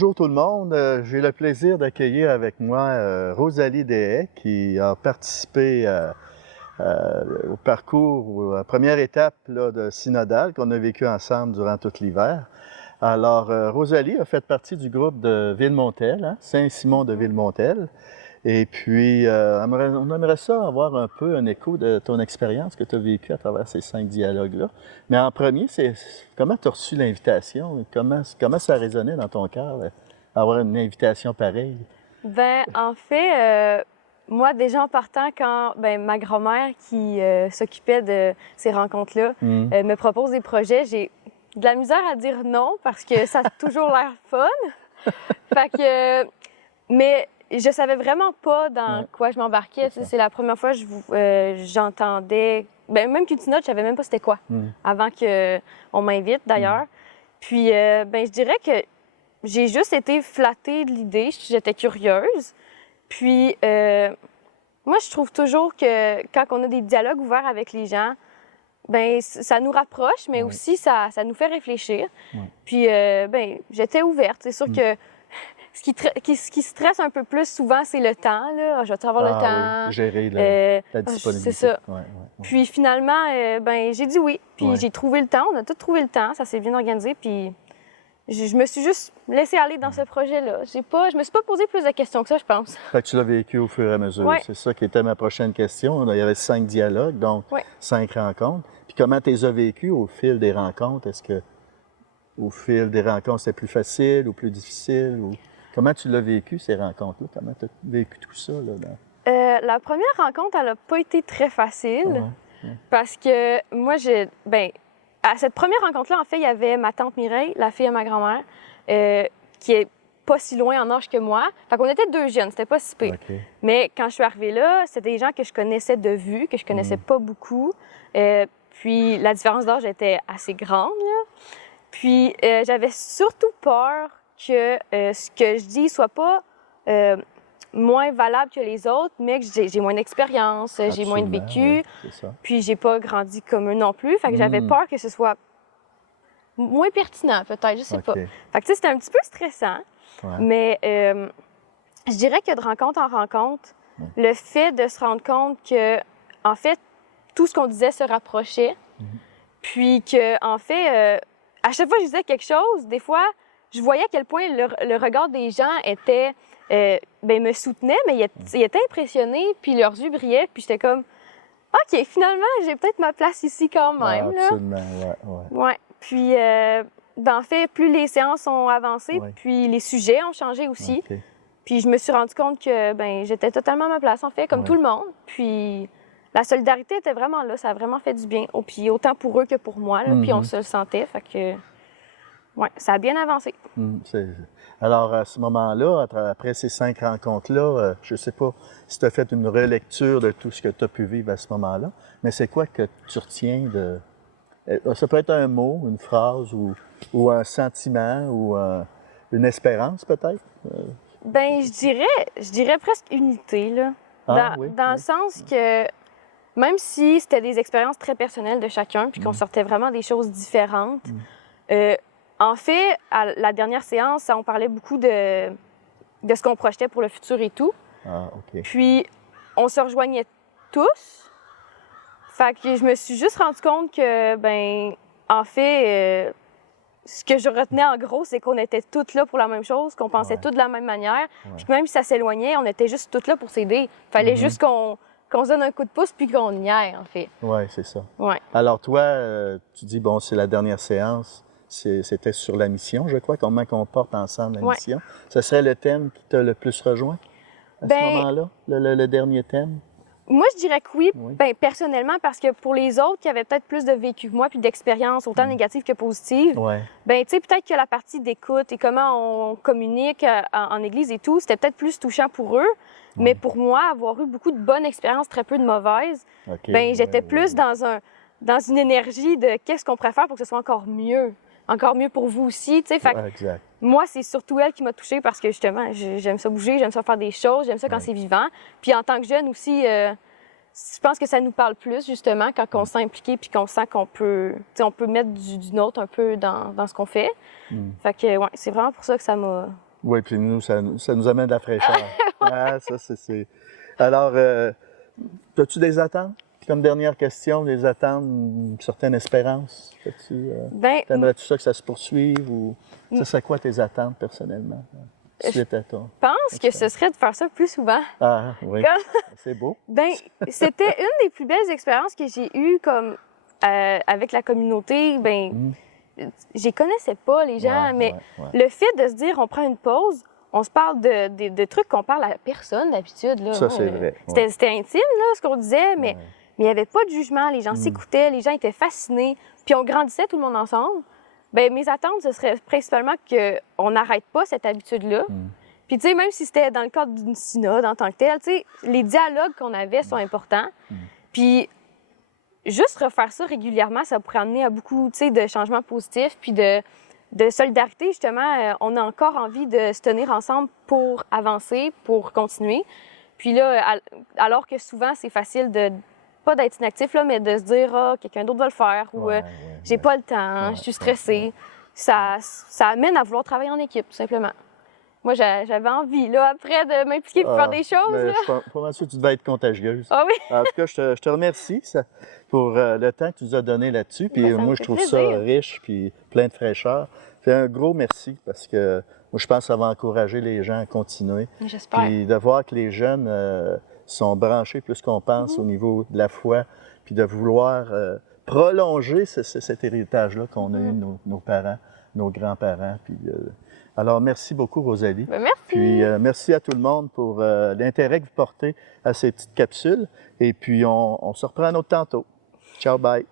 Bonjour tout le monde. J'ai le plaisir d'accueillir avec moi Rosalie Deshaies qui a participé au parcours, ou à la première étape là, de synodal qu'on a vécu ensemble durant tout l'hiver. Alors, Rosalie a fait partie du groupe de Villemontel, hein, Saint-Simon de Villemontel. Et puis, on aimerait ça avoir un peu un écho de ton expérience que tu as vécue à travers ces 5 dialogues-là. Mais en premier, c'est comment tu as reçu l'invitation? Comment ça a résonné dans ton cœur, avoir une invitation pareille? Ben, en fait, moi, déjà en partant, quand ma grand-mère qui s'occupait de ces rencontres-là me propose des projets, j'ai de la misère à dire non parce que ça a toujours l'air fun. Fait que, mais je savais vraiment pas dans quoi je m'embarquais. C'est la première fois que j'entendais, même qu'une synode, je savais même pas c'était quoi avant qu'on m'invite d'ailleurs. Puis, je dirais que j'ai juste été flattée de l'idée, j'étais curieuse. Puis, moi, je trouve toujours que quand on a des dialogues ouverts avec les gens, ça nous rapproche, mais aussi ça nous fait réfléchir. Puis, j'étais ouverte. C'est sûr que ce qui stresse un peu plus souvent, c'est le temps. Là. Je vais avoir le temps. Oui. Gérer la disponibilité. C'est ça. Puis finalement, j'ai dit oui. Puis j'ai trouvé le temps. On a tous trouvé le temps. Ça s'est bien organisé. Puis je me suis juste laissée aller dans ce projet-là. Je me suis pas posé plus de questions que ça, je pense. Fait que tu l'as vécu au fur et à mesure. Ouais. C'est ça qui était ma prochaine question. Il y avait 5 dialogues, donc 5 rencontres. Puis comment tu les as vécues au fil des rencontres? Est-ce que au fil des rencontres, c'était plus facile ou plus difficile? Comment tu l'as vécu, ces rencontres-là? Comment tu as vécu tout ça? La première rencontre, elle n'a pas été très facile parce que moi, à cette première rencontre-là, en fait, il y avait ma tante Mireille, la fille de ma grand-mère, qui est pas si loin en âge que moi. Fait qu'on était 2 jeunes, c'était pas si pire. Okay. Mais quand je suis arrivée là, c'était des gens que je connaissais de vue, que je connaissais pas beaucoup. Puis la différence d'âge était assez grande, là. Puis j'avais surtout peur que ce que je dis soit pas moins valable que les autres, mais que j'ai moins d'expérience, j'ai moins de vécu, puis j'ai pas grandi comme eux non plus. Fait que j'avais peur que ce soit moins pertinent, peut-être, je sais pas. Fait que tu sais, c'était un petit peu stressant, mais je dirais que de rencontre en rencontre, le fait de se rendre compte que, en fait, tout ce qu'on disait se rapprochait, puis que, en fait, à chaque fois que je disais quelque chose, des fois, je voyais à quel point le regard des gens était, me soutenait, mais ils étaient impressionnés, puis leurs yeux brillaient, puis j'étais comme, OK, finalement, j'ai peut-être ma place ici quand même. Absolument, ouais. Puis, en fait, plus les séances ont avancé, puis les sujets ont changé aussi. Puis je me suis rendu compte que j'étais totalement à ma place, en fait, comme tout le monde. Puis la solidarité était vraiment là, ça a vraiment fait du bien. Puis autant pour eux que pour moi, là, puis on se le sentait, fait que ça a bien avancé. Alors, à ce moment-là, après ces 5 rencontres-là, je ne sais pas si tu as fait une relecture de tout ce que tu as pu vivre à ce moment-là, mais c'est quoi que tu retiens de... Ça peut être un mot, une phrase, ou un sentiment, ou une espérance, peut-être? Je dirais presque unité, là. Dans le sens que, même si c'était des expériences très personnelles de chacun, puis qu'on sortait vraiment des choses différentes, en fait, à la dernière séance, on parlait beaucoup de ce qu'on projetait pour le futur et tout. Puis, on se rejoignait tous. Fait que je me suis juste rendu compte que, en fait, ce que je retenais en gros, c'est qu'on était toutes là pour la même chose, qu'on pensait toutes de la même manière. Puis que même si ça s'éloignait, on était juste toutes là pour s'aider. Fallait juste qu'on se donne un coup de pouce puis qu'on y aille, en fait. Oui, c'est ça. Alors toi, tu dis, bon, c'est la dernière séance. C'était sur la mission, je crois, comment on porte ensemble la mission. Ce serait le thème qui t'a le plus rejoint à ce moment-là, le dernier thème? Moi, je dirais que oui, personnellement, parce que pour les autres qui avaient peut-être plus de vécu que moi puis d'expérience, autant négative que positive, tu sais, peut-être que la partie d'écoute et comment on communique en Église et tout, c'était peut-être plus touchant pour eux. Mais pour moi, avoir eu beaucoup de bonnes expériences, très peu de mauvaises, j'étais plus dans une énergie de qu'est-ce qu'on préfère pour que ce soit encore mieux pour vous aussi, tu sais. Exact. Moi, c'est surtout elle qui m'a touchée parce que, justement, j'aime ça bouger, j'aime ça faire des choses, j'aime ça quand c'est vivant. Puis en tant que jeune aussi, je pense que ça nous parle plus, justement, quand on s'est impliqué puis qu'on sent qu'on peut, tu sais, on peut mettre du nôtre un peu dans ce qu'on fait. Fait que, c'est vraiment pour ça que ça m'a Oui, puis nous, ça nous amène de la fraîcheur. Ah, ça, c'est... Alors, as-tu des attentes? Comme dernière question, des attentes, une certaine espérance? Ben, T'aimerais-tu ça que ça se poursuive ou ça serait quoi tes attentes personnellement suite à toi? je pense que ce serait de faire ça plus souvent. Ah oui, Comme- c'est beau. Ben, c'était une des plus belles expériences que j'ai eues comme avec la communauté. Ben, j'y connaissais pas les gens, Ouais, mais ouais. le fait de se dire on prend une pause, on se parle de trucs qu'on parle à personne d'habitude. Là. Ça, c'est vrai. C'était intime, là, ce qu'on disait, mais Ouais. il n'y avait pas de jugement. Les gens s'écoutaient, les gens étaient fascinés, puis on grandissait tout le monde ensemble. Bien, mes attentes, ce serait principalement qu'on n'arrête pas cette habitude-là. Puis, tu sais, même si c'était dans le cadre d'une synode en tant que telle, tu sais, les dialogues qu'on avait sont importants. Puis, juste refaire ça régulièrement, ça pourrait amener à beaucoup, tu sais, de changements positifs, puis de solidarité, justement. On a encore envie de se tenir ensemble pour avancer, pour continuer. Puis là, alors que souvent, c'est facile de pas d'être inactif, là, mais de se dire, ah, quelqu'un d'autre va le faire, ou j'ai pas le temps, je suis stressée. Ça amène à vouloir travailler en équipe, tout simplement. Moi, j'avais envie, là, après, de m'impliquer pour faire des choses. Mais Là. je suis pas mal sûr que tu devais être contagieuse. Ah oui? En tout cas, je te remercie pour le temps que tu nous as donné là-dessus. Puis Ben, ça me moi, fait je trouve plaisir. ça riche puis plein de fraîcheur. Fait un gros merci parce que moi, je pense que ça va encourager les gens à continuer. J'espère. Puis de voir que les jeunes sont branchés plus qu'on pense au niveau de la foi, puis de vouloir prolonger cet héritage-là qu'on a eu de nos parents, nos grands-parents. Puis, alors, merci beaucoup, Rosalie. Ben, merci. Puis, merci à tout le monde pour l'intérêt que vous portez à ces petites capsules. Et puis, on se reprend un autre tantôt. Ciao, bye.